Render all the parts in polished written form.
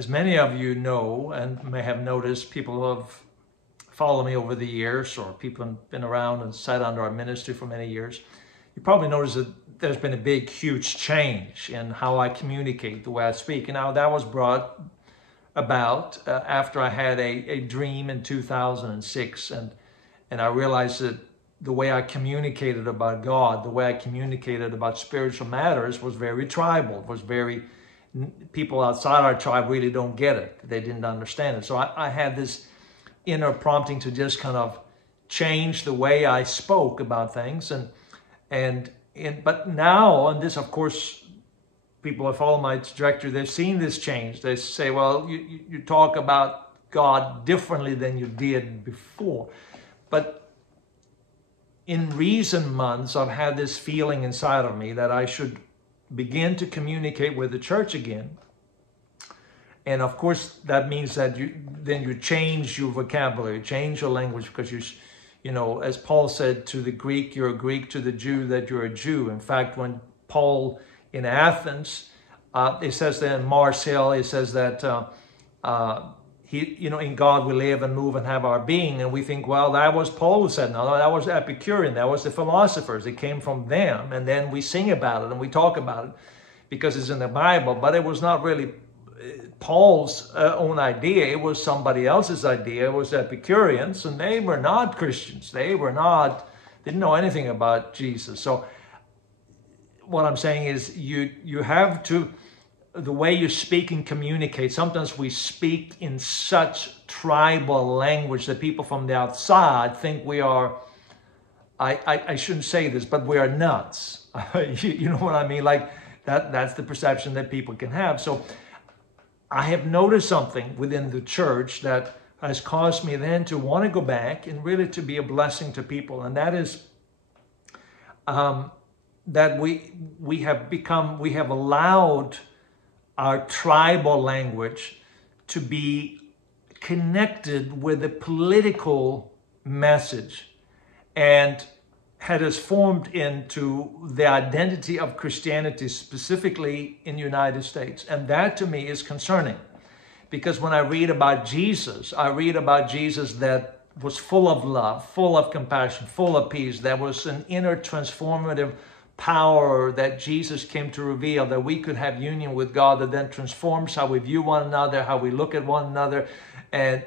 as many of you know and may have noticed, people who have followed me over the years, or people who have been around and sat under our ministry for many years, you probably noticed that there's been a big, huge change in how I communicate, the way I speak. And now that was brought about after I had a dream in 2006, and I realized that the way I communicated about God, the way I communicated about spiritual matters was very tribal, was very, people outside our tribe really don't get it. They didn't understand it. So I had this inner prompting to just kind of change the way I spoke about things. But now, and this, of course, people who follow my trajectory, they've seen this change. They say, well, you talk about God differently than you did before. But in recent months, I've had this feeling inside of me that I should begin to communicate with the church again. And of course, that means that you change your vocabulary, change your language, because you know, as Paul said to the Greek, you're a Greek, to the Jew, that you're a Jew. In fact, when Paul in Athens, it says that in Marseille, it says that in God we live and move and have our being. And we think, well, that was Paul who said. No, that was Epicurean. That was the philosophers. It came from them. And then we sing about it and we talk about it because it's in the Bible. But it was not really Paul's own idea. It was somebody else's idea. It was Epicureans, and they were not Christians. Didn't know anything about Jesus. So what I'm saying is you have to, the way you speak and communicate, sometimes we speak in such tribal language that people from the outside think we are, I shouldn't say this, but we are nuts. You know what I mean? Like that's the perception that people can have. So I have noticed something within the church that has caused me then to want to go back and really to be a blessing to people. And that is that we have allowed our tribal language to be connected with a political message, and had us formed into the identity of Christianity, specifically in the United States. And that to me is concerning, because when I read about Jesus that was full of love, full of compassion, full of peace. That was an inner transformative power that Jesus came to reveal, that we could have union with God, that then transforms how we view one another, how we look at one another, and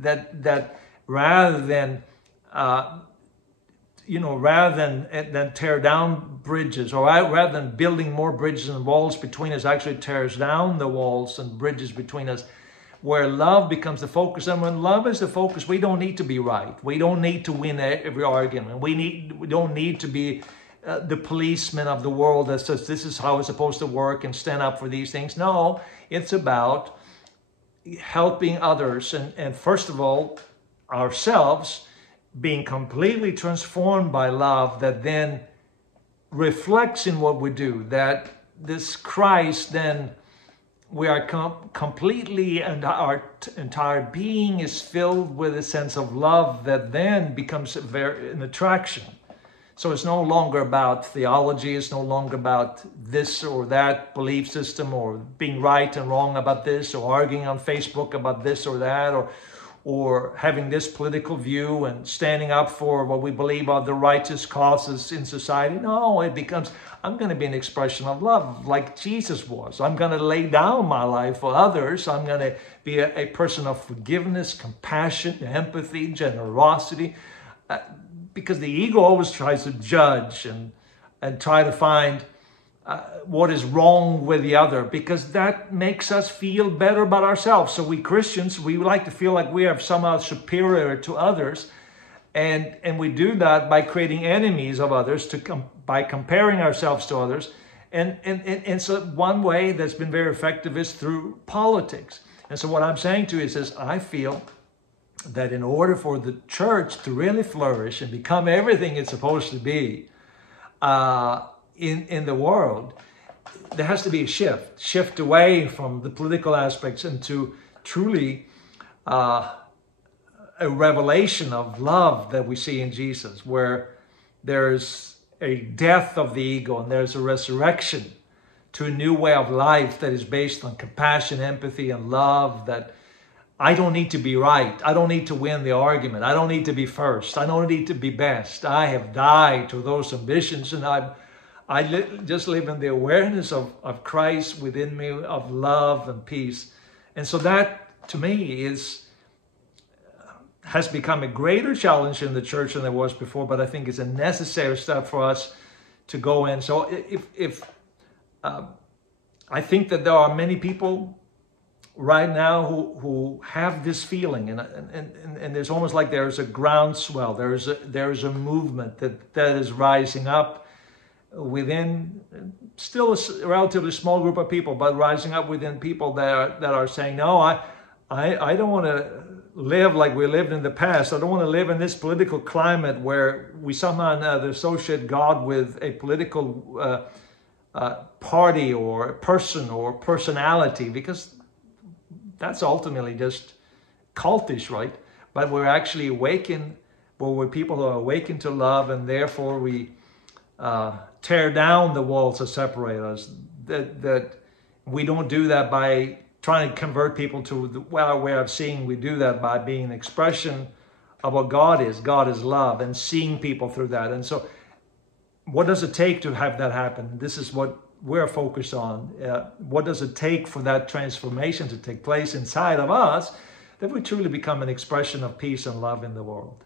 that rather than than tear down bridges, or rather than building more bridges and walls between us, actually tears down the walls and bridges between us, where love becomes the focus. And when love is the focus, we don't need to be right. We don't need to win every argument. We don't need to be the policeman of the world that says this is how it's supposed to work and stand up for these things. No, it's about helping others, and first of all, ourselves being completely transformed by love that then reflects in what we do. That this Christ, then we are completely, and our entire being is filled with a sense of love that then becomes an attraction. So it's no longer about theology, it's no longer about this or that belief system, or being right and wrong about this, or arguing on Facebook about this or that, or having this political view and standing up for what we believe are the righteous causes in society. No, it becomes, I'm going to be an expression of love like Jesus was. I'm going to lay down my life for others. I'm going to be a person of forgiveness, compassion, empathy, generosity. Because the ego always tries to judge and try to find what is wrong with the other, because that makes us feel better about ourselves. So we Christians, we like to feel like we are somehow superior to others, and we do that by creating enemies of others, by comparing ourselves to others. And so one way that's been very effective is through politics. And so what I'm saying to you is I feel that in order for the church to really flourish and become everything it's supposed to be in the world, there has to be a shift away from the political aspects into truly a revelation of love that we see in Jesus, where there's a death of the ego and there's a resurrection to a new way of life that is based on compassion, empathy, and love, that I don't need to be right. I don't need to win the argument. I don't need to be first. I don't need to be best. I have died to those ambitions, and just live in the awareness of Christ within me, of love and peace. And so that, to me, has become a greater challenge in the church than there was before, but I think it's a necessary step for us to go in. So I think that there are many people right now who have this feeling, and there's almost like there's a groundswell, there's a movement that is rising up within still a relatively small group of people, but rising up within people that are saying, no, I don't want to live like we lived in the past. I don't want to live in this political climate where we somehow associate God with a political party or a person or personality, because that's ultimately just cultish, right? But we're actually awakened, we're people who are awakened to love, and therefore we tear down the walls that separate us. That we don't do that by trying to convert people to our way of seeing. We do that by being an expression of what God is. God is love, and seeing people through that. And so what does it take to have that happen? This is what we're focused on. What does it take for that transformation to take place inside of us, that we truly become an expression of peace and love in the world?